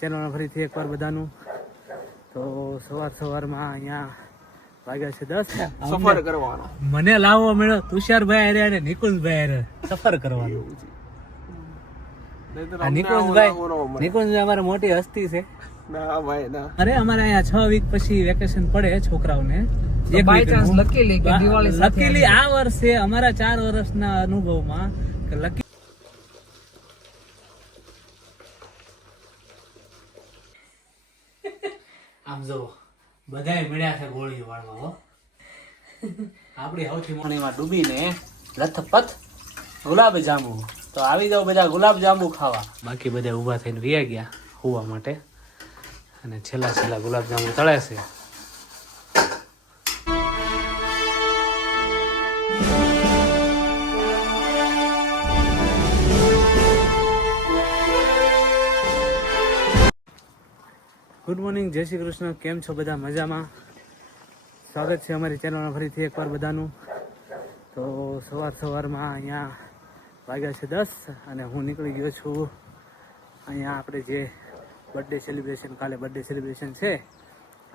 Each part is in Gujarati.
ચેનલમાં ફરીથી એકવાર બધાનું. તો સવાર સવારમાં અહીંયા વાગ્યા છે દસ. સફર કરવાનો. મને લાવવા મળ્યો તુષારભાઈ અરે અને નિકુંજભાઈ અરે સફર કરવાનો. નિકુંજભાઈ. નિકુંજભાઈ અમારે મોટી હસ્તી છે. અરે અમારે અહીંયા છ વીક પછી વેકેશન પડે છોકરાઓને. Luckily આ વર્ષે અમારા ચાર વર્ષના અનુભવમાં કે લકી આમ જો બધાય મળ્યા છે ગોળી વાળવા હો. આપણી સૌથી મોણીમાં ડૂબીને લથપથ ગુલાબ જાંબુ. તો આવી જાવ બધા ગુલાબ જાંબુ ખાવા. બાકી બધા ઊભા થઈને વ્યા ગયા હોવા માટે. અને છેલ્લા છેલ્લા ગુલાબ જાંબુ તળે છે. ગુડ મોર્નિંગ જય શ્રી કૃષ્ણ. કેમ છો બધા? મજામાં? સ્વાગત છે અમારી ચેનલમાં ફરીથી એકવાર બધાનું. તો સવાર સવારમાં અહીંયા વાગ્યા છે દસ અને હું નીકળી ગયો છું. અહીંયા આપણે જે બર્થડે સેલિબ્રેશન કાલે બર્થડે સેલિબ્રેશન છે,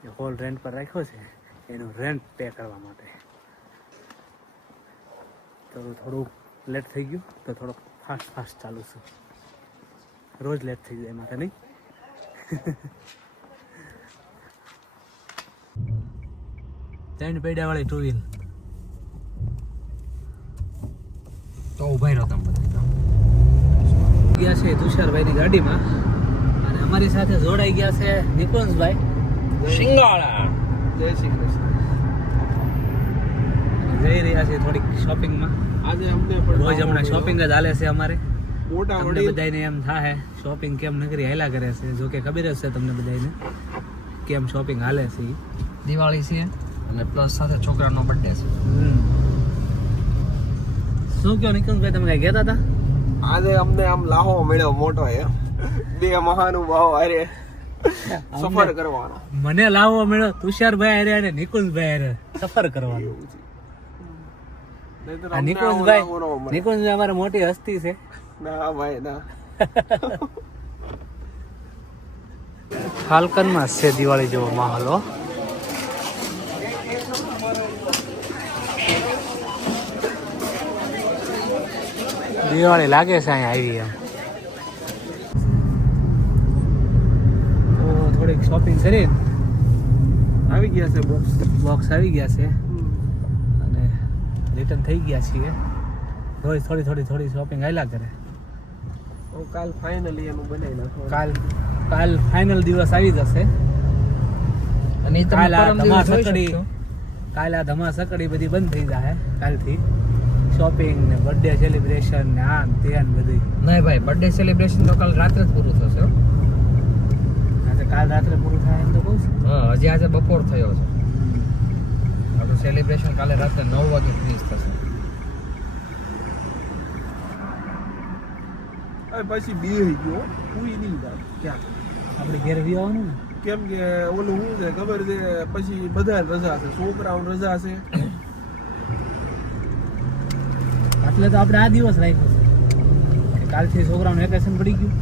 એ હોલ રેન્ટ પર રાખ્યો છે. એનું રેન્ટ પે કરવા માટે. તો થોડું લેટ થઈ ગયું, તો થોડોક ફાસ્ટ ફાસ્ટ ચાલુ છું. રોજ લેટ થઈ જાય મારે નહીં? ત્રણ પૈડા વાળી ટુ વ્હીલ તો ઊભા રહ્યો તમે બધા. ગયા છે તુષારભાઈની ગાડીમાં. અને અમારી સાથે જોડાઈ ગયા છે નિકુંજભાઈ શિંગાળા. જય શ્રી કૃષ્ણ. જઈ રહ્યા છે થોડીક શોપિંગમાં આજે અમને પણ રોજ હમણાં શોપિંગ જ હાલે છે અમારે. મોટા તમને બધાને એમ થાય શોપિંગ કેમ નગરી હાલ્યા કરે છે? જો કે ખબર જ છે તમને બધાને કેમ શોપિંગ હાલે છે દિવાળી છે. અને પ્લસ સાથે છોકરાનો બર્થડે છે. શું કહો નિકુંજભાઈ તમે કઈ કહેતા હતા? આજે અમને આમ લાહો મળ્યો મોટો એ. બે મહાનુભાવો અરે સફર કરવાનો. મને લાવવો મળ્યો તુષારભાઈ અરે અને નિકુંજભાઈ અરે સફર કરવાનો. નિકુંજભાઈ. નિકુંજભાઈ અમારે મોટી હસ્તી છે. ના ભાઈ ના. ફાલ્કનમાં છે દિવાળી જેવો માહોલ દિવાળી લાગે છે અહીંયા આવી એમ. તો થોડીક શોપિંગ કરી. આવી ગયા છે બોક્સ બોક્સ આવી ગયા છે. અને રિટર્ન થઈ ગયા છીએ. રોજ થોડી થોડી થોડી શોપિંગ આયલા કરે. કાલ ફાઇનલી એનું બનાવી નાખો કાલ કાલ ફાઇનલ દિવસ આવી જશે. અને કાલ આ ધમા સકડી કાલ આ ધમા સકડી બધી બંધ થઈ જાય કાલથી. શોપિંગ ને બર્થડે સેલિબ્રેશન ને આમ તે ને બધી નહીં ભાઈ બર્થડે સેલિબ્રેશન તો કાલ રાત્રે જ પૂરું થશે આજે કાલ રાત્રે પૂરું થાય એમ તો કહું છું. હા હજી આજે બપોર થયો છે. આપણું સેલિબ્રેશન કાલે રાત્રે નવ વાગે ફિનિશ થશે. પછી બે ગયો. પૂરી નહીં ક્યાં? આપણે ઘેર વી આવવાનું ને? કેમ કે ઓલું શું છે ખબર છે? પછી બધા રજા છે. છોકરાઓ રજા છે. એટલે તો આપણે આ દિવસ રાખ્યો છે. કાલથી છોકરાનું વેકેશન પડી ગયું.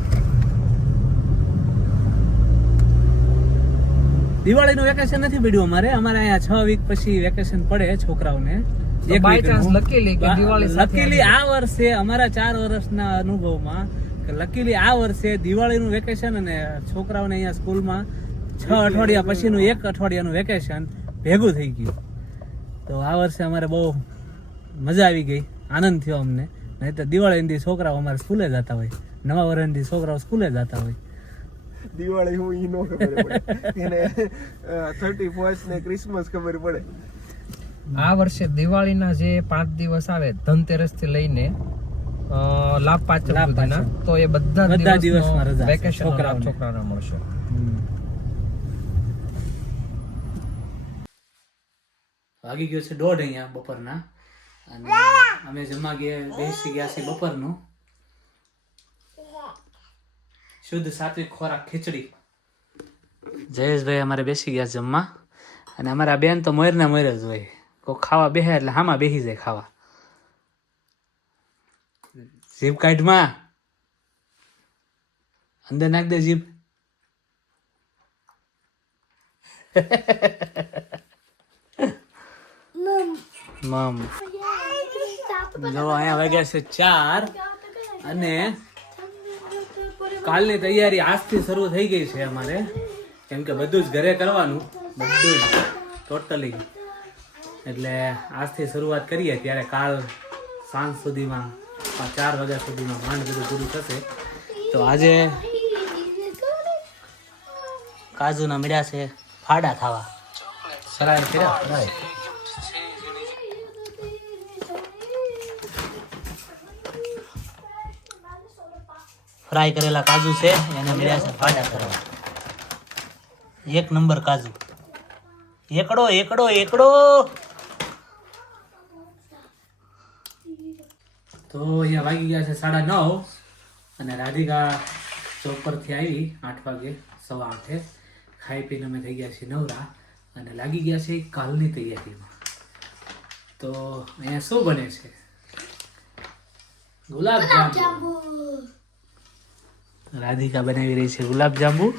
દિવાળીનું વેકેશન નથી પડ્યું અમારે. અમારે અહીંયા છ વીક પછી વેકેશન પડે છોકરાઓને. લકીલી આ વર્ષે અમારા ચાર વર્ષના અનુભવમાં લકીલી આ વર્ષે દિવાળીનું વેકેશન અને છોકરાઓને અહીંયા સ્કૂલમાં છ અઠવાડિયા પછીનું એક અઠવાડિયાનું વેકેશન ભેગું થઈ ગયું. તો આ વર્ષે અમારે બહુ મજા આવી ગઈ. આનંદ થયો અમને. નહીં તો દિવાળીથી છોકરાઓ અમારે સ્કૂલે જતા હોય. નવા વર્ષથી છોકરાઓ સ્કૂલે જતા હોય. દિવાળી હું ઈ નો ખબર પડે. એને થર્ટી ફર્સ્ટ ને ક્રિસમસ ખબર પડે. આ વર્ષે દિવાળીના જે પાંચ દિવસ આવે ધનતેરસથી લઈને લાભ પાંચમ લાભ સુધીના તો એ બધા બધા દિવસમાં રજા છે વેકેશન. છોકરાઓને. મળશે. વાગી ગયો છે દોઢ અહીંયા બપોરના. અને અમે જમવા ગયા બેસી ગયા છે બપોરનું. શુદ્ધ સાત્વિક ખોરાક ખીચડી. જયેશભાઈ અમારે બેસી ગયા જમવા. અને અમારા બેન તો મોર ને મોર જ હોય. કોઈ ખાવા બેસે એટલે હામાં બેસી જાય ખાવા. જીભ કાઢમાં અંદર નાખ દે જીભ. મમ. જો, અહીંયા વાગ્યા છે ચાર અને કાલની તૈયારી આજથી શરૂ થઈ ગઈ છે અમારે. કેમ કે બધું જ ઘરે કરવાનું. બધું જ. ટોટલી એટલે આજથી શરૂઆત કરીએ ત્યારે કાલ સાંજ સુધીમાં ચાર વાગ્યા સુધીમાં માંડ બધું પૂરું થશે. તો આજે કાજુના મીડા છે ફાડા ખાવા. સરાય કર્યા? ફ્રાય કરેલા કાજુ છે એને મળ્યા છે ફાડા કરવા. એક નંબર કાજુ. એકડો એકડો એકડો. તો અહીંયા વાગી ગયા છે સાડા નવ અને રાધિકા ચોક પરથી આવી આઠ વાગે સવા આઠે. ખાઈ પીને અમે થઈ ગયા છીએ નવરા અને લાગી ગયા છે કાલની તૈયારીમાં. તો અહીંયા શું બને છે? ગુલાબ જાંબુ. રાધિકા બનાવી રહી છે gulab jamun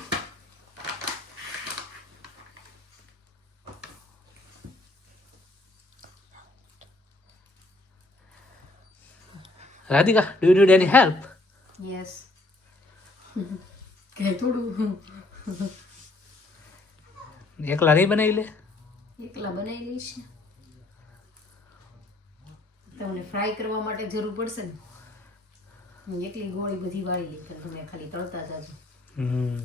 Radhika do you need any help yes કે થોડું. એકલા નહીં બનાવી લે? એકલા બનાવી લઈશ. તમને ફ્રાય કરવા માટે જરૂર પડશે ને? હું એકલી ગોળી બધી વાળી લઈ તમે ખાલી તળતા જાજો હમ.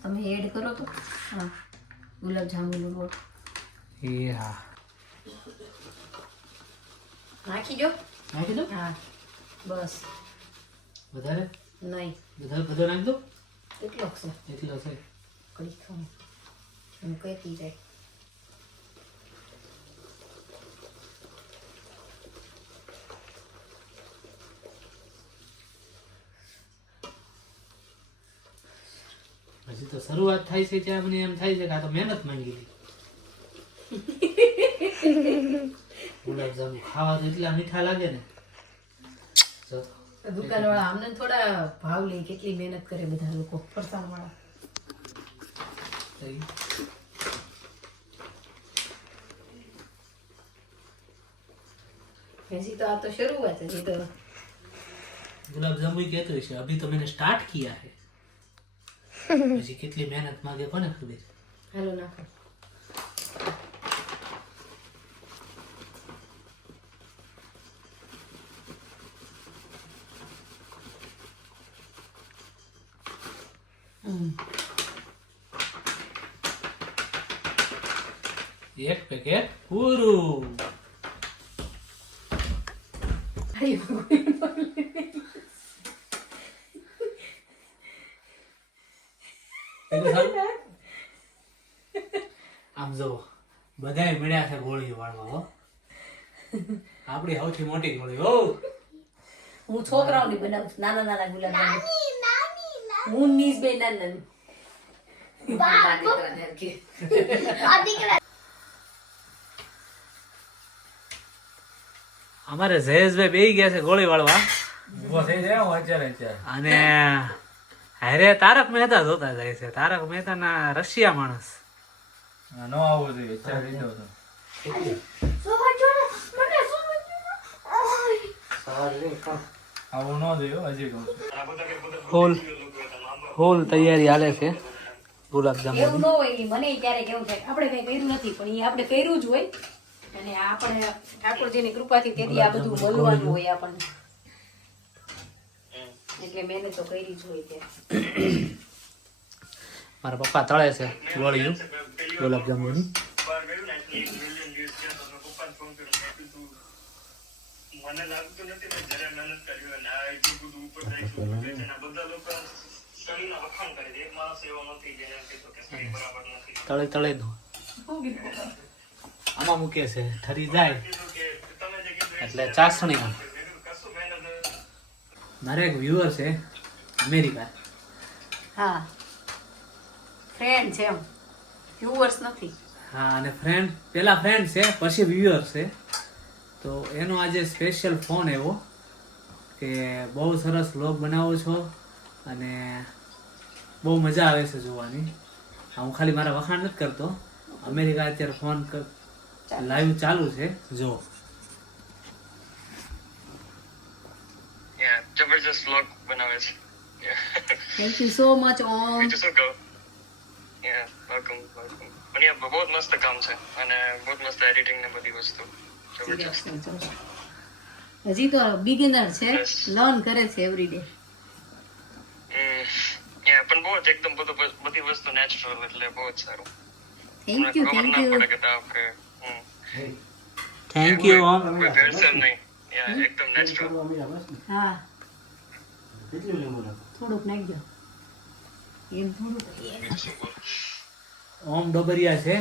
તમે એડ કરો તો. હા. ગુલાબ જાંબુનો લોટ એ હા. નાખી દો. નાખી દો? હા. બસ. વધારે? નહીં. વધારે બધો નાખી દો? એટલો છે એટલો છે કડી ખાવ હું કહેતી જાય? તો શરૂઆત થાય છે ત્યાં મને એમ થાય છે કે આ તો મહેનત માંગી લીધી ગુલાબજાંબુ ખાવા તો એટલા મીઠા લાગે ને. દુકાન વાળા આમને થોડા ભાવ લે કેટલી મહેનત કરે બધા લોકો ફરસાણ વાળા હજી તો આ તો શરૂઆત હજી તો ગુલાબજાંબુ કહેતો છે અભી તો મેં સ્ટાર્ટ કિયા હે. પછી કેટલી મહેનત માંગે કોને ખબર હાલો નાખો હમ એક પેકેટ પૂરું એટલું સારું? આમ જો બધાય મળ્યા છે ગોળી વાળવા હો. આપણી સૌથી મોટી ગોળી હો. હું છોકરાઓની બનાવું છું નાના નાના ગુલાબ હું નીસ બે નાના. અમારે જયેશભાઈ બે ગયા છે ગોળી વાળવા. અને હારે તારક મહેતા જોતા જાય છે. તારક મહેતા ના રશિયા માણસ ફૂલ ફૂલ તૈયારી હાલે છે ગુલાબ નો એવું ન હોય ઈ મને ક્યારેક કેવું થાય. આપણે કઈ કર્યું નથી પણ એ આપણે કર્યું જ હોય. અને આપણે ઠાકોરજીની કૃપાથી તેથી આ બધું બોલવાનું હોય આપણને. એટલે મેને તો કરી જ હોય ત્યાં. મારા પપ્પા તળે છે ગોળીયું ગુલાબ જાંબુની તળે તળે નું આમાં મૂકે છે, ઠરી જાય. એટલે ચાસણીમાં મારે એક વ્યુઅર છે અમેરિકા. હા. ફ્રેન્ડ છે એમ. વ્યુઅર્સ નથી. હા અને ફ્રેન્ડ પેલા ફ્રેન્ડ છે પછી વ્યુઅર છે. તો એનો આજે સ્પેશિયલ ફોન એવો કે બહુ સરસ વ્લોગ બનાવો છો અને બહુ મજા આવે છે જોવાની. હા, હું ખાલી મારા વખાણ નથી કરતો. અમેરિકા અત્યારે ફોન લાઈવ ચાલુ છે. જો. જબરજસ્ત vlog બનાવે છે. Yeah. Thank you so much Om બીજું શું કહું? Yeah, welcome, welcome. પણ yeah, બહુ જ મસ્ત કામ છે. અને બહુ જ મસ્ત એડિટિંગ ને બધી વસ્તુ. જબરજસ્ત. હજી તો બિગિનર છે. લર્ન કરે છે એવરીડે પણ બહુ જ એકદમ બધું બધી વસ્તુ નેચરલ એટલે બહુ જ સારું. Thank you thank you thank you Om કોઈ ભેળસેળ નહીં. Yeah, એકદમ નેચરલ થોડુંક નાખજો. એમ થોડુંક. ઓમ ડોબરિયા છે.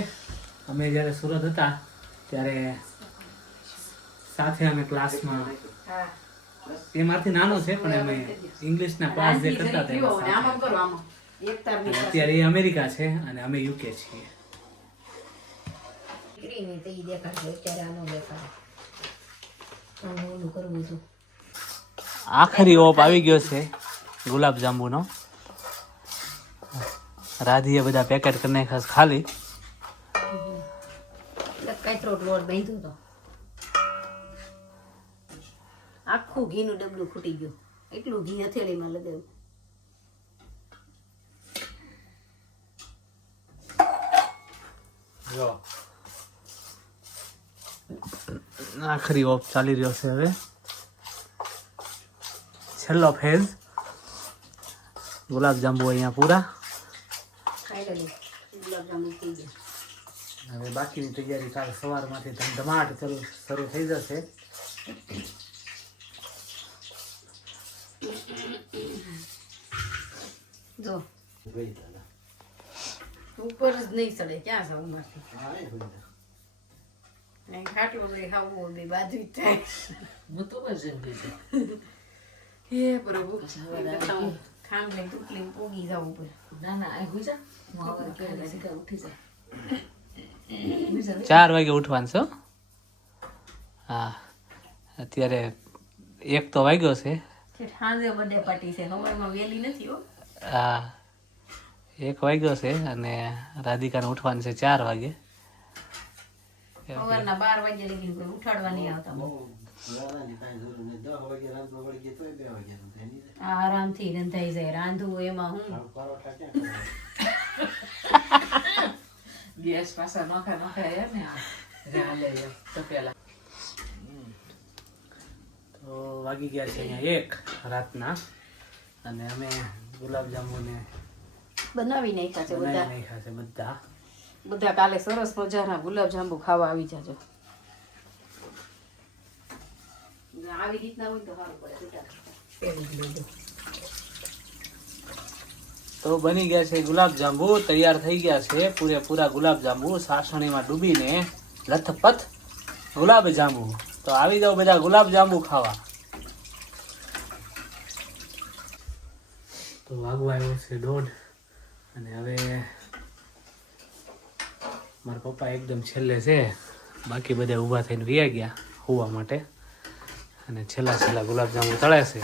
અમે જ્યારે સુરત હતા ત્યારે સાથે અમે ક્લાસમાં એ મારથી નાનો છે પણ અમે ઇંગ્લિશના ક્લાસ જે કરતા હતા. અત્યારે એ અમેરિકા છે અને અમે યુકે છીએ. દીકરીની તો એ દેખાડશે અત્યારે આનો દેખાડે આનું ઓલું કરવું હતું આખરી ઓપ આવી ગયો છે. ગુલાબ જાંબુનો. રાધીએ બધા પેકેટ કરી નાખ્યા છે ખાલી કચરોટ લોટ બાંધ્યો તો. આખું ઘીનું ડબલું ફૂટી ગયું. એટલું ઘી હથેળીમાં લગાવ્યું. જો. આખરી ઓપ ચાલી રહ્યો છે હવે. છેલ્લો ફેઝ. ગુલાબ જાંબુ અહીંયા પૂરા. ગુલાબજાંબુ હવે બાકીની તૈયારી કાલ સવારમાંથી ધમધમાટ ચાલુ શરૂ થઈ જશે. જો. ઉપર જ નહીં ચડે ક્યાં જવું મારથી ખાટલું ખાવું બાજુ થાય. હે પ્રભુ ખામ લઈને તૂટલી પોગી જવું પડે ચાર વાગે ઉઠવાનું છે હો? હા અત્યારે એક તો વાગ્યો છે હો હા એક વાગ્યો છે અને રાધિકાને ઉઠવાનું છે ચાર વાગે સવારના બાર વાગે લગી ઉઠાડવા નહીં આવતા બહુ. આ થઈ જાય રાંધવું એમાં હું? ગેસ પાછા નોખા નોખા હે ને રાલે તપેલા તો વાગી ગયા છે અહીંયા એક રાતના અને અમે ગુલાબજાંબુને બનાવી નાખ્યા છે બધા. નાખ્યા છે બધા. બધા કાલે સરસ મજાના ગુલાબજાંબુ ખાવા આવી જાજો. આવી રીતના હોય તો સારું પડે એવું તો બની ગયા છે ગુલાબજાંબુ તૈયાર થઈ ગયા છે પૂરેપૂરા ગુલાબજાંબુ સાસણીમાં ડૂબીને લથપથ ગુલાબજાંબુ તો આવી જાઓ બધા ગુલાબજાંબુ ખાવા. તો વાગવા આવ્યો છે દોઢ અને હવે મારા પપ્પા એકદમ છેલ્લે છે. બાકી બધા ઊભા થઈને વ્યા ગયા હોવા માટે. અને છેલ્લા છેલ્લા ગુલાબજાંબુ તળે છે.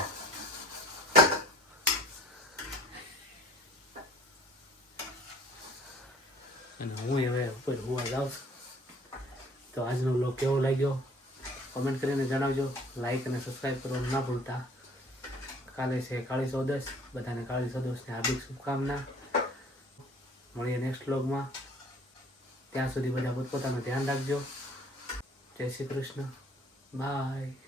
અને હું હવે ઉપર હોવા જાઉં. તો આજનો બ્લોગ કેવો લાગ્યો? કોમેન્ટ કરીને જણાવજો. લાઈક અને સબસ્ક્રાઈબ કરવાનું ના ભૂલતા. કાલે છે કાળી ચૌદશ બધાને કાળી ચૌદશની હાર્દિક શુભકામના. મળીએ નેક્સ્ટ બ્લોગમાં ત્યાં સુધી બધા પોતપોતાનું ધ્યાન રાખજો. જય શ્રી કૃષ્ણ. બાય